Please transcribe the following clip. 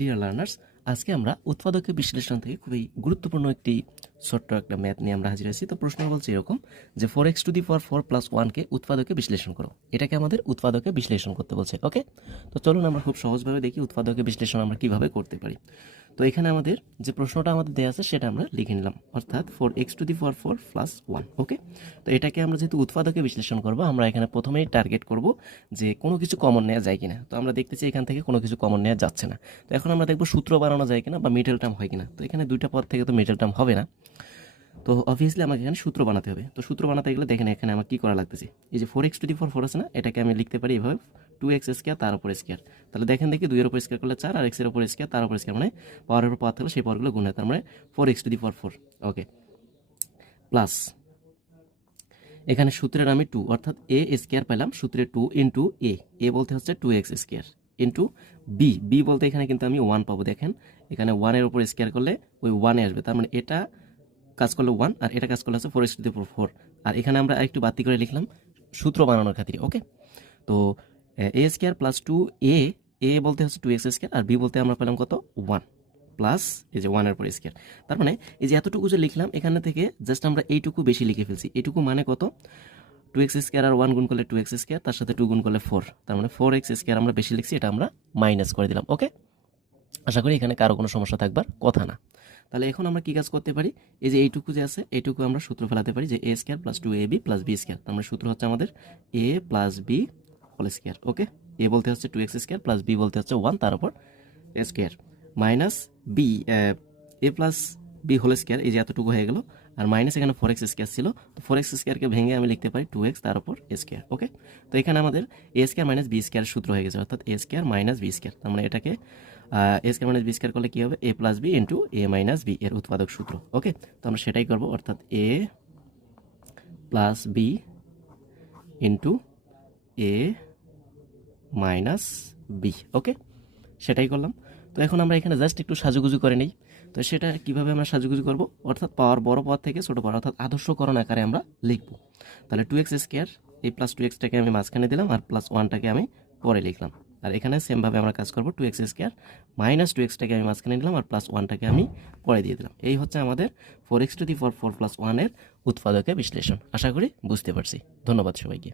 Dear learners আজকে আমরা উৎপাদকের বিশ্লেষণ থেকে খুবই গুরুত্বপূর্ণ একটি ছোট্ট একটা ম্যাথ নিয়ে আমরা হাজির আছি। তো প্রশ্ন বলছে এরকম যে four x to the power four plus ওয়ানকে উৎপাদকে বিশ্লেষণ করো। এটাকে আমাদের উৎপাদকে বিশ্লেষণ করতে বলছে ওকে তো চলুন আমরা খুব সহজভাবে দেখি উৎপাদকে বিশ্লেষণ আমরা কীভাবে করতে পারি। তো এখানে আমাদের যে প্রশ্নটা আমাদের দেওয়া আছে, সেটা আমরা লিখে নিলাম। অর্থাৎ four x to the power four plus one okay তো এটাকে আমরা যেহেতু উৎপাদকে বিশ্লেষণ করব, আমরা এখানে প্রথমেই টার্গেট করব যে কোনো কিছু কমন নেওয়া যায় কিনা। তো আমরা দেখতেছি এখান থেকে কোনো কিছু কমন নেওয়া যাচ্ছে না। তো এখন আমরা দেখব সূত্র বানানো যায় কিনা বা মিডল টার্ম হয় কিনা। তো এখানে দুইটা পদ থেকে তো মিডল টার্ম হবে না। তো অবভিয়াসলি আমাকে এখানে সূত্র বানাতে হবে। তো সূত্র বানাতে গেলে দেখেন এখানে আমার কী করা লাগতেছে? এই যে four x to the four four আছে না, এটাকে আমি লিখতে পারি এভাবে। টু এক্স স্কোয়ার তার উপর স্কোয়ার তাহলে দেখেন দেখি দুইয়ের উপর স্কোয়ার করলে চার, আর এক্সের উপর স্কোয়ার তার উপর স্কোয়ার মানে পাওয়ারের উপর পাওয়ার থাকলে সেই পাওয়ারগুলো গুণ হয়, তার মানে four x to the four four okay plus এখানে সূত্রের আমি টু অর্থাৎ এ স্কোয়ার পেলাম সূত্রে টু ইন্টু এ এ বলতে হচ্ছে two x square into B B বলতে এখানে কিন্তু আমি ওয়ান পাবো, দেখেন। এখানে ওয়ানের উপর স্কোয়ার করলে ওই ওয়ানে আসবে, তার মানে এটা কাজ করলে ওয়ান আর এটা কাজ করলে হচ্ছে four x to the four আর এখানে আমরা একটু বাতি করে লিখলাম সূত্র বানানোর খাতিরে ওকে তো A square plus two A A বলতে হচ্ছে টু এক্স স্কোয়ার আর বি বলতে আমরা পেলাম কত ওয়ান প্লাস এই যে ওয়ানের পর স্কোয়ার। তার মানে এই যে এতটুকু যে লিখলাম, এখানে থেকে জাস্ট আমরা এইটুকু বেশি লিখে ফেলছি। এইটুকু মানে কত? টু এক্স স্কোয়ার আর ওয়ান গুণ করলে টু এক্স স্কোয়ার, তার সাথে টু গুণ করলে ফোর তার মানে ফোর এক্স স্কোয়ার আমরা বেশি লিখছি, এটা আমরা মাইনাস করে দিলাম ওকে আশা করি এখানে কারও কোনো সমস্যা থাকবার কথা না। তাহলে এখন আমরা কি কাজ করতে পারি? এই যে এইটুকু যে আছে, এইটুকু আমরা সূত্র ফেলাতে পারি যে A square plus two A B plus B square. তার মানে সূত্র হচ্ছে আমাদের A plus B whole square okay A বলতে হচ্ছে two x square plus B বলতে হচ্ছে ওয়ান তার উপর square minus B A plus B whole square এই যে এতটুকু হয়ে গেল। আর মাইনাস এখানে ফোর এক্স স্কোয়ার ছিল, তো ফোর এক্স স্কোয়ারকে ভেঙে আমি লিখতে পারি টু এক্স তার উপর স্কোয়ার ওকে তো এখানে আমাদের A square minus B square সূত্র হয়ে গেছে, অর্থাৎ A square minus B square তার মানে এটাকে A square minus B square করলে কী হবে? A plus B into A minus B এর উৎপাদক সূত্র ওকে তো আমরা সেটাই করব, অর্থাৎ A plus B into A minus B okay সেটাই করলাম। তো এখন আমরা এখানে জাস্ট একটু সাজুগুজু করে নিই। তো সেটা কীভাবে আমরা সাজুগুজু করব? অর্থাৎ পাওয়ার বড় পাওয়ার থেকে ছোটো পাওয়ার, অর্থাৎ আদর্শকরণ আকারে আমরা লিখব। তাহলে টু এক্স স্কোয়ার এই প্লাস টু এক্সটাকে আমি মাঝখানে দিলাম আর প্লাস ওয়ানটাকে আমি পরে লিখলাম। আর এখানে সেমভাবে আমরা কাজ করব two x square minus two এক্সটাকে আমি মাঝখানে দিলাম আর প্লাস ওয়ানটাকে আমি পরে দিয়ে দিলাম। এই হচ্ছে আমাদের four x to the four four plus ওয়ানের উৎপাদকের বিশ্লেষণ। আশা করি বুঝতে পারছি। ধন্যবাদ সবাইকে।